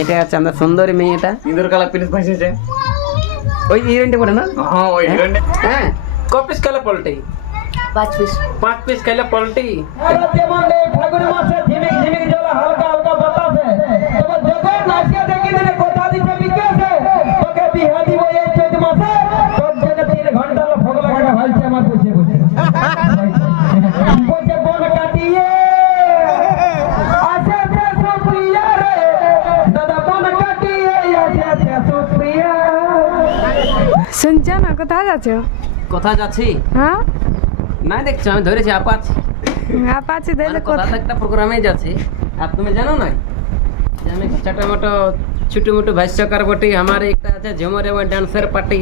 এটা আছে আমাদের সুন্দরী মেয়ে, এটা ইন্দুর কালার প্রিন্স ভাইসেছে। ওই হিরোইনটা পড়ে না? হ্যাঁ ওই হিরোইন। হ্যাঁ ক পিস খেলে পল্টি? 5 পিস। 5 পিস খেলে পল্টি। ফাগুন মাসে ঝিমিক ঝিমিক জল হালকা হালকা বাতাসে তবে জগৎ নাচিয়া দেখি দিলে কথা দিতে বিকেছে তোকে বিহা দিব এই চৈত মাসে তোর জন্য 3 ঘন্টা ভোগ লাগা ভালছে আমার বসে বসে বসে বন কাটিয়ে আসে আছে সুপ্রিয়া রে দাদা বন কাটিয়ে আসে আছে সুপ্রিয়া। শুনছো না কোথায় যাচ্ছ? কোথায় যাচ্ছি? হ্যাঁ না দেখছো আমি ধরেছি আপাচ্ছি, আপাচি দেখলে কোথা একটা প্রোগ্রামে যাচ্ছি। আর তুমি জানো না যে আমি ছোটো মোটো ছোটো মোটো ভাষ্যকার বটি, আমার একটা আছে ঝুমর এবং ডান্সের পার্টি।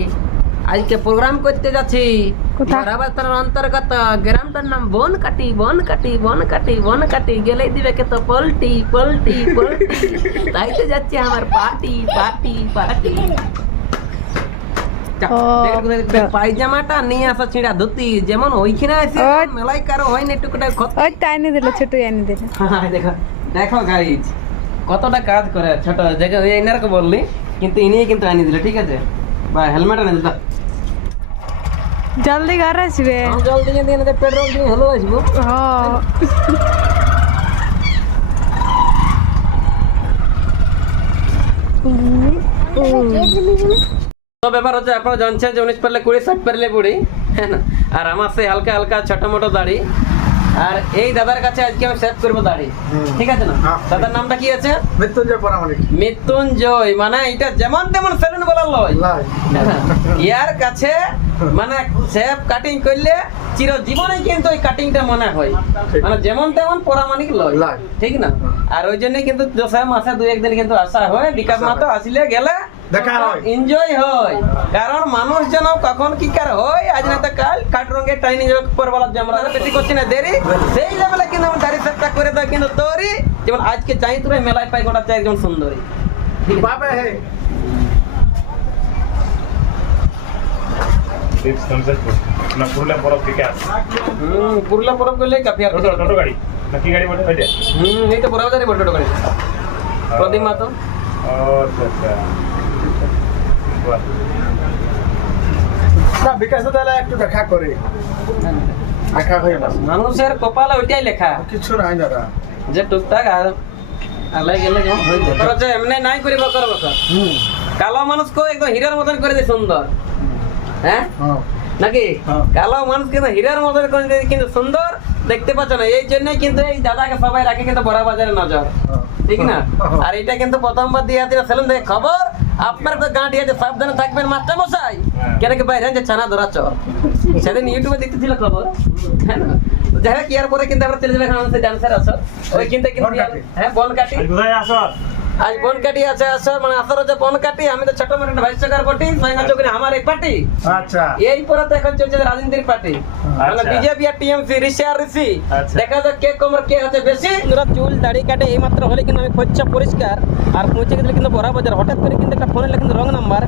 আজকে প্রোগ্রাম করতে যাচ্ছি বরাবাতার অন্তর্গত গ্রামটার নাম বনকাটি। বনকাটি বনকাটি বনকাটি গেলেই দিবে কে তো পল্টি পল্টি পল্টি। তাইতে যাচ্ছে আমার পার্টি পার্টি পার্টি। পায়জামাটা নিয়ে আসা ছিঁড়া ধুতি যেমন ওইখানে আছে মেলাই কারো হয় না টুকুটা। ওই টাইনি দিল, ছোট আনি দিল। দেখো দেখো গাইজ কতটা কাজ করে ছোট জায়গা ওই এনারকে বললি, কিন্তু ইনি কিন্তু আনি দিল। ঠিক আছে বা হেলমেট আনি দিল। জলদি ঘর আসবে। জলদি দিয়ে পেট্রোল দিয়ে হলো আসবো। তো ব্যাপার হচ্ছে আপনারা জানছেন যে 19 পারলে 20, 60 পারলে 20, হ্যাঁ না। আর আমার সেই হালকা হালকা ছোট মোটো দাড়ি। আর এই দাদার কাছে আজকে আমি সেভ করবো দাড়ি, ঠিক আছে না? দাদার নামটা কি আছে? মৃত্যুঞ্জয় পরামানিক। মৃত্যুঞ্জয় মানে এটা যেমন তেমন সেলুন বলার লয়। ইয়ার কাছে মানে সেভ কাটিং করলে চিরজীবনে কিন্তু ওই কাটিংটা মনে হয়, মানে যেমন তেমন পরামানিক লয়, ঠিক না? আর ওই জন্য কিন্তু মাসে 2-1 দিন কিন্তু আসা হয়। বিকাশ মাতো আসলে গেলে দেখা হয়, এনজয় হয়। কারণ মানুষ যেন কখন কি কার হয়, আজ না তো কাল কাট রঙের টাইনি পর বলার যে আমরা বেশি করছি না দেরি, সেই লেভেলে কিন্তু আমি দাড়ি সেটটা করে দাও। কিন্তু তোরই যেমন আজকে চাই তোর মেলায় পাই গোটা চাই একজন সুন্দরী বাবা হে না পুরুলিয়া পরব থেকে আসে। পুরুলিয়া পরব করলে কাফিয়া ছোট গাড়ি না কি গাড়ি বলে ওইটা? এই তো বড় বাজারে বড় ছোট গাড়ি প্রদীপ মাতো। আচ্ছা না বিকাশ তাহলে একটু দেখা করে দেখা হয়ে না মানুষের কপালে ওইটাই লেখা, কিছু নাই দাদা যে টুকটাক আলাই গেলে যেমন হচ্ছে এমনি নাই করি বকর বকর। কালো মানুষকে একদম হীরার মতন করে দেয় সুন্দর, হ্যাঁ নাকি? কালো মানুষ কিন্তু হীরার মতন করে দেয়, কিন্তু সুন্দর দেখতে পাচ্ছ না। এই জন্যই কিন্তু এই দাদাকে সবাই রাখে কিন্তু বড় বাজারে নজর, ঠিক না? আর এটা কিন্তু প্রথমবার দিয়ে আছে সেলুন থেকে খবর। আপনার তো গাঁটি আছে, সাবধানে থাকবেন মাস্টার মশাই, কেন কি বাইরে যে ছানা ধরা চর। সেদিন ইউটিউবে দেখতেছিল খবর, হ্যাঁ না? যাই হোক ইয়ার পরে কিন্তু আমরা চলে যাবে ডান্সার আসো ওই কিন্তু হ্যাঁ বনকাটি। আজ বনকাটি আছে আসর মানে আসর হচ্ছে বনকাটি। আমি তো ছোট মোটো ভাইসকার পার্টি সঙ্গে আমার এই পার্টি। আচ্ছা এই পরে তো এখন চলছে রাজনীতির পার্টি, মানে বিজেপি আর টিএমসি ঋষি আর ঋষি। দেখা যাক কে কম কে হচ্ছে বেশি। চুল দাড়ি কাটে এই মাত্র হলে কিন্তু আমি ফচ্ছা পরিষ্কার আর পৌঁছে গেলে কিন্তু বড় বাজার। হঠাৎ করে কিন্তু একটা ফোনে কিন্তু রং নাম্বার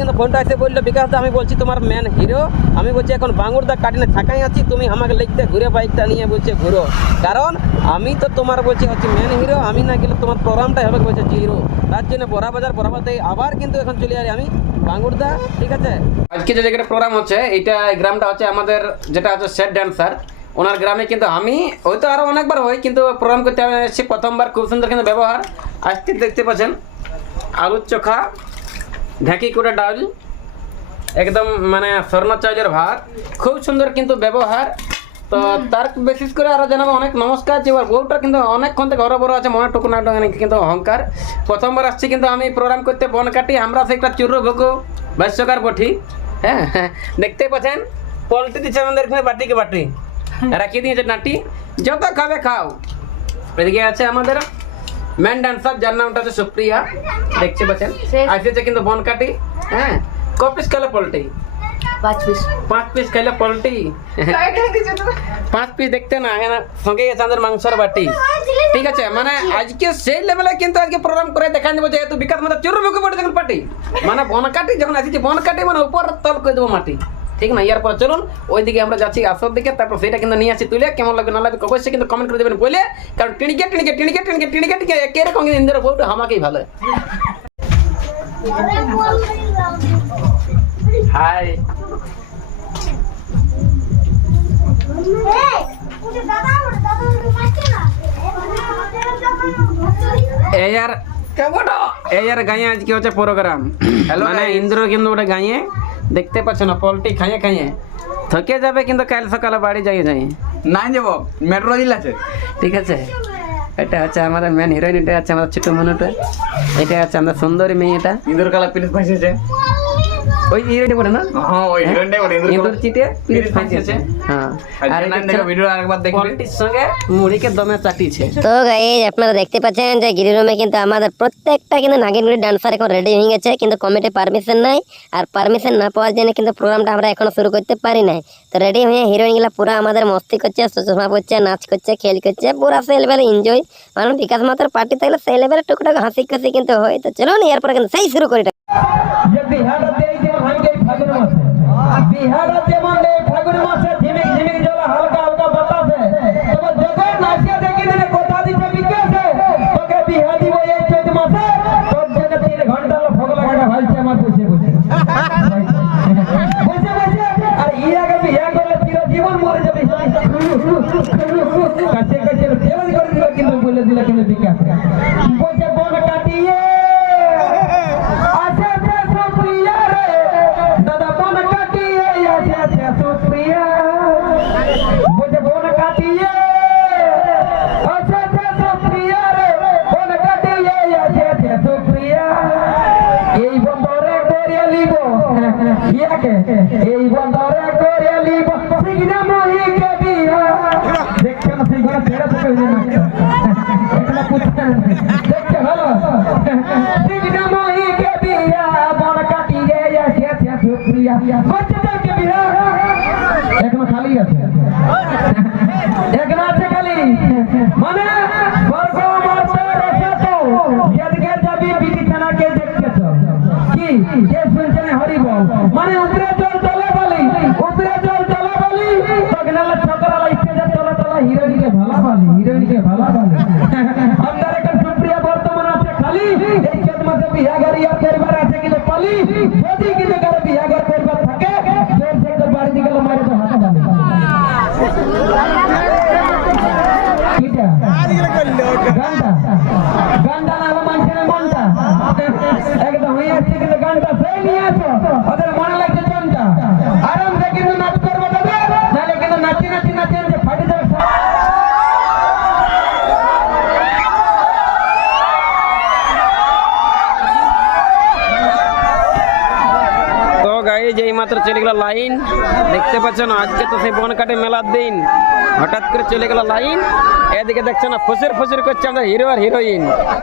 কিন্তু ফোনটা এসে বললো বিকাশ আমি বলছি তোমার ম্যান হিরো। আমি বলছি এখন বাঙ্গুরদা কাটিনে থাকাই আছি, তুমি আমাকে লিখতে ঘুরে বাইকটা নিয়ে বলছে ঘুরো, কারণ আমি তো তোমার বলছি হচ্ছে ম্যান হিরো। আমি না গেলে তোমার প্রোগ্রামটাই হবে বলছে জিরো। তার জন্য বড় বাজার থেকে আবার কিন্তু এখন চলে যাই আমি বাঙ্গুরদা, ঠিক আছে? আজকে যে জায়গাটা প্রোগ্রাম হচ্ছে এইটা গ্রামটা হচ্ছে আমাদের যেটা হচ্ছে সেট ড্যান্সার ওনার গ্রামে। কিন্তু আমি ওই তো আরো অনেকবার হয় কিন্তু প্রোগ্রাম করতে আমি এসেছি প্রথমবার। খুব সুন্দর কিন্তু ব্যবহার। আজকে দেখতে পাচ্ছেন আলুর চোখা, ঢাকি করে ডাল, একদম মানে স্বর্ণ চাউলের ভাত, খুব সুন্দর কিন্তু ব্যবহার। তো তার বিশেষ করে আরো জানাবো অনেক নমস্কার। যে বউটা কিন্তু অনেকক্ষণ থেকে বড় আছে, মনে টুকু না কিন্তু অহংকার। প্রথমবার আসছি কিন্তু আমি প্রোগ্রাম করতে বনকাটি। আমরা সে একটা চুরো ভোগো ভাষ্যকার পঠি, হ্যাঁ দেখতে পাচ্ছেন পল্টি দিচ্ছে আমাদের এখানে বাটিকে বাটি রাখিয়ে দিয়েছে নাটি, যত খাবে খাও। এদিকে আছে আমাদের ম্যান ডান্সার যার নামটা হচ্ছে সুপ্রিয়া, দেখতে পাচ্ছেন আসছে কিন্তু বনকাটি। হ্যাঁ ক পিস খেলে পল্টি? 5 পিস। 5 পিস খেলে পল্টি 5 পিস দেখতে না সঙ্গে গেছে আমাদের মাংসর বাটি, ঠিক আছে? মানে আজকে সেই লেভেলে কিন্তু আজকে প্রোগ্রাম করে দেখা দেবো, যেহেতু বিকাশ মানে চুরু মুখে পড়ে যখন পার্টি মানে বনকাটি যখন আসছে বনকাটি মানে উপর তল করে দেবো মাটি, ঠিক না? এরপর চলুন ওইদিকে আমরা যাচ্ছি আসর দিকে, তারপর সেটা কিন্তু নিয়ে আসি তুলে। কেমন লাগবে না লাগবে অবশ্যই কিন্তু কমেন্ট করে দেবেন বলে, কারণ টিনিকে এরকম ইন্দ্রের বউটা আমাকেই ভালো। হাই এর গায়ে আজকে হচ্ছে প্রোগ্রাম, মানে ইন্দ্র কিন্তু ওটা গায়ে দেখতে পাচ্ছ না, পলটি খাইয়ে খাইয়ে থকে যাবে, কিন্তু কাল সকালে বাড়ি যাই নাই যাব মেট্রো দিল আছে। ঠিক আছে, এটা হচ্ছে আমাদের মেন হিরোইন, এটা হচ্ছে আমাদের ছোট মনুটা, এটা হচ্ছে আমাদের সুন্দরী মেয়েটা। ইন্দুর কালা পিরিত ফাঁসিয়েছে। ওই হিরোইন বলে না, হ্যাঁ ওই হিরোইনটাই বলে ইন্দুর চিটে পিরিত ফাঁসিয়েছে। হ্যাঁ, আর এটা ভিডিও আরেকবার দেখবে, পলটির সঙ্গে মুড়িকে দমে চাটিছে। তো গাইস আপনারা দেখতে পাচ্ছেন যে গিরি রুমে কিন্তু আমাদের প্রত্যেকটা কিন্তু নাগিনগুড়ি ডান্সার এখন রেডি হয়ে গেছে, কিন্তু কমিটি পারমিশন নাই, আর পারমিশন না পাওয়ার জন্য কিন্তু প্রোগ্রামটা আমরা এখনো শুরু করতে পারি নাই। তো রেডি হয়ে হিরোইনগুলা পুরো আমাদের মস্তি করছে, সুষমা করছে, নাচ করছে, খেল করছে, পুরা সেই লেভেলে এনজয়, মানে বিকাশ মাত্র পার্টি থাকলে সেই লেভেলে টুকটাক হাসি খুশি কিন্তু হয়। তো চলুন এরপরে কিন্তু সেই শুরু করি। যে বিহারাতে এই যে ভাঙ্গে ফাগুন মাসে, বিহারাতে মানে ফাগুন মাসে ঝিমিক ঝিমিক জল হালকা হালকা বাতাসে, তবে জগৎ নাচিয়ে দেখি দিনে কথা দিতে বিকেছে, তোকে বিহা দিব এই চৈত মাসে, তোর জন্য 3 ঘন্টা ভোগ লাগাটা ভালছে আমার বসে বসে বসে বসে। আর ইয়াকে বিয়া করলে চির জীবন মরে যাবে, কাছে কাছে ফেরত করে দিল, কিন্তু বলে দিল কিন্তু বিকাশ বসে বন কাটিয়ে এই বন্দরে করে লিব সিগনা মহিকে বিয়া দেখছে না সেই ঘরে ছেড়ে থেকে এটা পুত্র দেখছে ভালো সিগনা মহিকে বিয়া বন কাটিয়ে আসে সুপ্রিয়া বাচ্চাদেরকে বিয়া এখনো খালি আছে, এখনো আছে খালি, মানে বর্গ মাসে রেখে তো যেদিকে যাবি বিটিছানাকে দেখতেছ কি যে শুনছেন হরি বল, মানে উপরে জল চলে বলি, উপরে জল চলে বলি, তগনালে ছকরা লাইতে যে চলে চলে হিরোইনকে ভালা বলি, হিরোইনকে ভালা বলি। আমাদের একটা সুপ্রিয়া বর্তমান আছে খালি, এই কেত মাসে বিহাগারি আর পরিবার আছে কিন্তু পালি, যদি কিন্তু কারো বিহাগার পরিবার থাকে জোর থেকে বাড়ি দিকে মারে তো হাতে বলি কিটা গান্ডা গান্ডা না মানছে মনটা একদম হয়ে আসছে, কিন্তু গানটা সেই নিয়ে আসো, ওদের মনে লাগছে জনটা আরামসে কিন্তু নাচ করবো তবে, নাহলে কিন্তু নাচি নাচি নাচি নাচি ফাটে যাবে। তো গাইজ এই মাত্র চলে গেল লাইন, দেখতে পাচ্ছেন আজকে তো সেই বনকাটে মেলার দিন, হঠাৎ করে চলে গেল লাইন, এদিকে দেখছেন না ফসির ফসির করছে আমাদের হিরো আর হিরোইন।